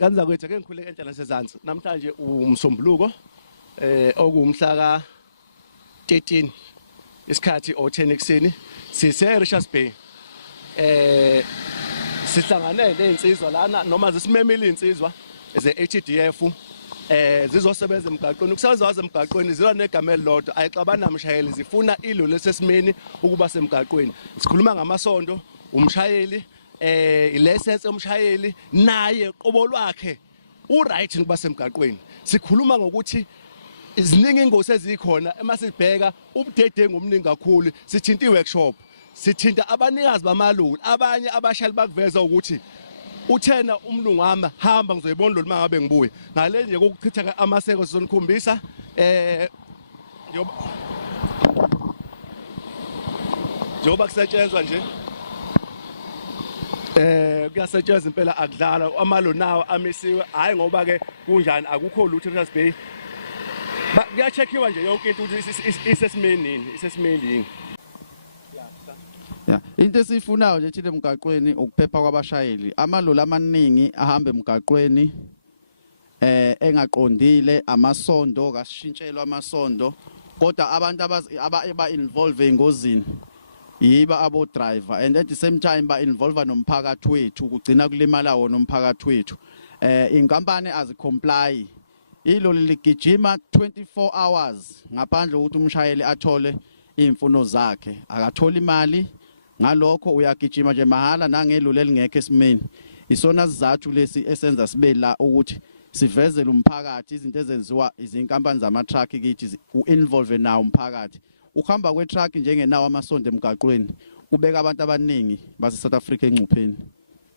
Kanza kwethu ake ngikhuleke entshana sezansi. Namhlanje umsombuluko okumhla ka 13 isikhathi o10 ekseni sise Richards Bay. Sihlangane nezinsizwa lana noma zisimemile insizwa ze HDF zizosebenza emgaqweni ukusebenza emgaqweni zilwa negama elilodwa ayixabana namshayeli zifuna iloli lesesimeni ukuba semgaqweni. Sikhuluma ngamasondo umshayeli ilicense yomshayeli naye qobo lwakhe uright ukuba semgaqweni. Sikhuluma ngokuthi iziningi ingozi ezikhona emasibheka ubudedengu omningi kakhulu sithinta iworkshop sithinta abanikazi bamaloli abanye abashali bakuveza ukuthi uthena umlungu wami hamba ngizoyibona lo mangabe ngibuye ngale nje kokuchitha amaseko sizonikhombisa njoba kusetshenzwa nje kuyasetshenzwa impela akudlala amaloli nawo amisiwe hayi ngoba ke kunjani akukho lutho Richards Bay kuyacheckiwa nje yonke into ukuthi isesimeni. Yeah, into esifunayo nje thile emgaqweni ukuphepha kwabashayeli. Amaloli amaningi ahamba emgaqweni engaqondile amasondo kasishintshelwa amasondo kodwa abantu aba involve engozini yiba abo driver and at the same time ba involve nomphakathi wethu kugcina kulimala wona umphakathi wethu. Inkampani azicomply iloli ligijima 24 hours ngaphandle ukuthi umshayeli athole imfuno zakhe akathola imali ngalokho uyagijima nje mahala nangeloli elingekho esimeni. Isona sizathu lesi esenza sibe la ukuthi sivezele umphakathi izinto ezenziwa izinkampani zama truck kithi uinvolve nawo umphakathi. Ukuhamba kwe truck njengenawo amasondo emgaqweni kubeka abantu abaningi base South Africa engcupheni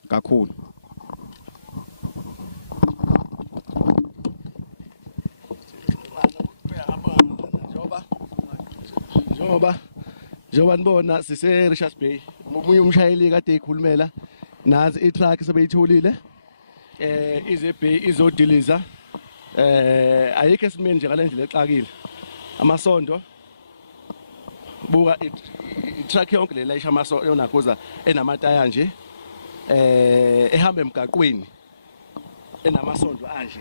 kakhulu. Njoba nibona sise Richards Bay umunye umshayeli kade ekhulumela nazi i-truck sebeyitholile ize Bay izodiliza ayikho esimeni nje ngalendlela exakile amasondo buka i-truck yonke le layisha amasondo yonakuza enamataya nje ehamba emgaqweni enamasondo anje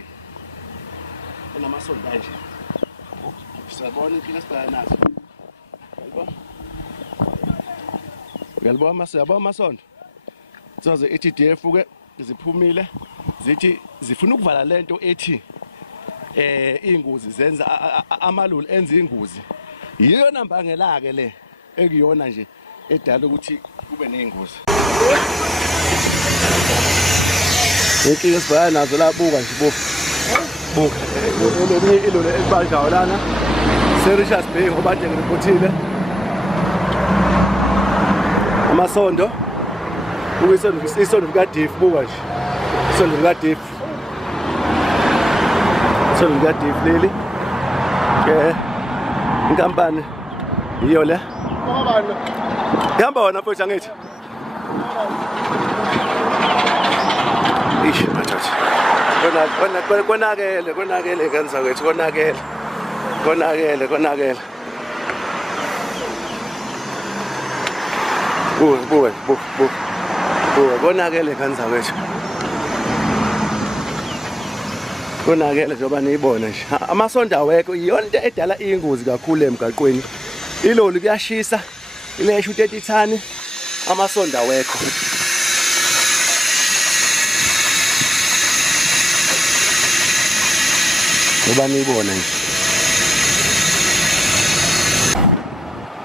siyabona impilo esibhekana nazo. Uyalibona amasondo soze HDF ke ziphumile zithi zifuna ukuvala lento ethi ingozi zenza amaloli enza ingozi yiyo nambangela ke le ekuyona nje edala ukuthi kube nezingozi. Inkinga esibhekana nazo la buka nje buka iloli elibanjayo lana se-Richards Bay ngoba nje ngiripothile amasondo isondo likaDiff buka nje isondo likaDiff leli inkampani yiyo le ihamba wona mfowethu angithi ish mathatha konakele kanza kwethu konakele buwe konakele kanza kwethu konakele njengoba niyibona nje amasondo awekho iyona into edala ingozi kakhulu emgaqweni iloli kuyashisa ilesha u30 thani amasondo awekho. Ngoba niyibona nje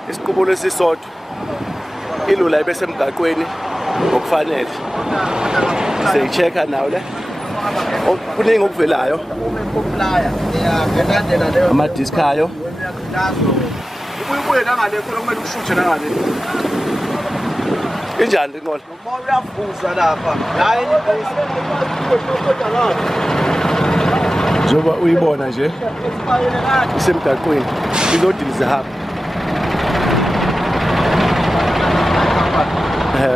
isiqubulo esisodwa ilula ibese emgaqweni ngokufanele siyichecka nawo le kuningi okuvelayo amadisk ayo ubuye ngale khona kumele ushuthe ngale injani inqola uma uyavuza lapha la inibhesi njoba uyibona nje isemgaqweni izodiliza hapa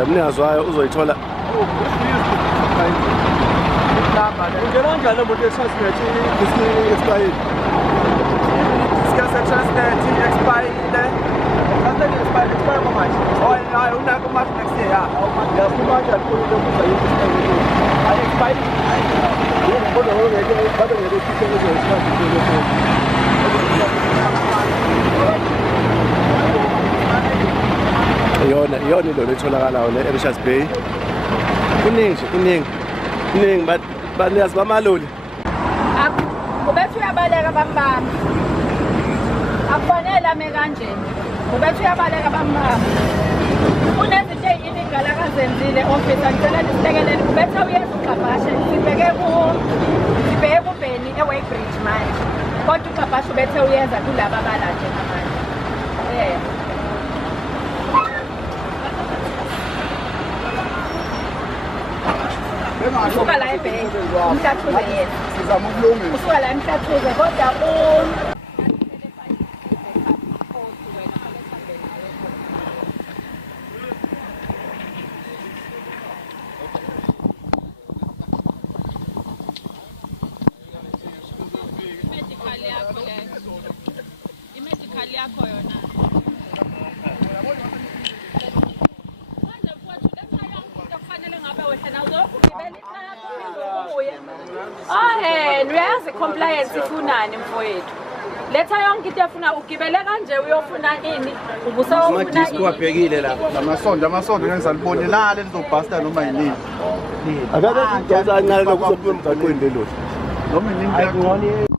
mnikazi wayo uzoyithola ungena njalo moto ye-Transnet expired Transnet expired expire manje hayi unako manje next year ya yaphuma kanjani kulo kuza yini expire iyona ilolo etholakalayo le Richards Bay. Kuningi baniyazi bamaloli. Ubethi uyabaleka bambamba. Akufanele ame kanjena. Ubethi uyabaleka bambamba. Kunezinto eziningi akazenzile office ngicela nisitekelele ubethi uyeza uqabashe sibheke kubheni eWeybridge manje. Kodwa uqabashe ubethi uyeza kulaba abalanje namanje. Usuka la ebhenki umhlathuze yena. Sizama ukulungisa. Usuka la emhlathuze kodwa imedical yakho yona. Uyazi compliance ifunani mfowethu. Letha yonke into efuna ugibele kanje uyofuna ini ubusawufuna ini. Kuwabhekile la. Amasondo ngizalibone la lizobhasta noma yini. Akade sidonsa kancane lokuzophume emgaqweni lelo. Noma yini.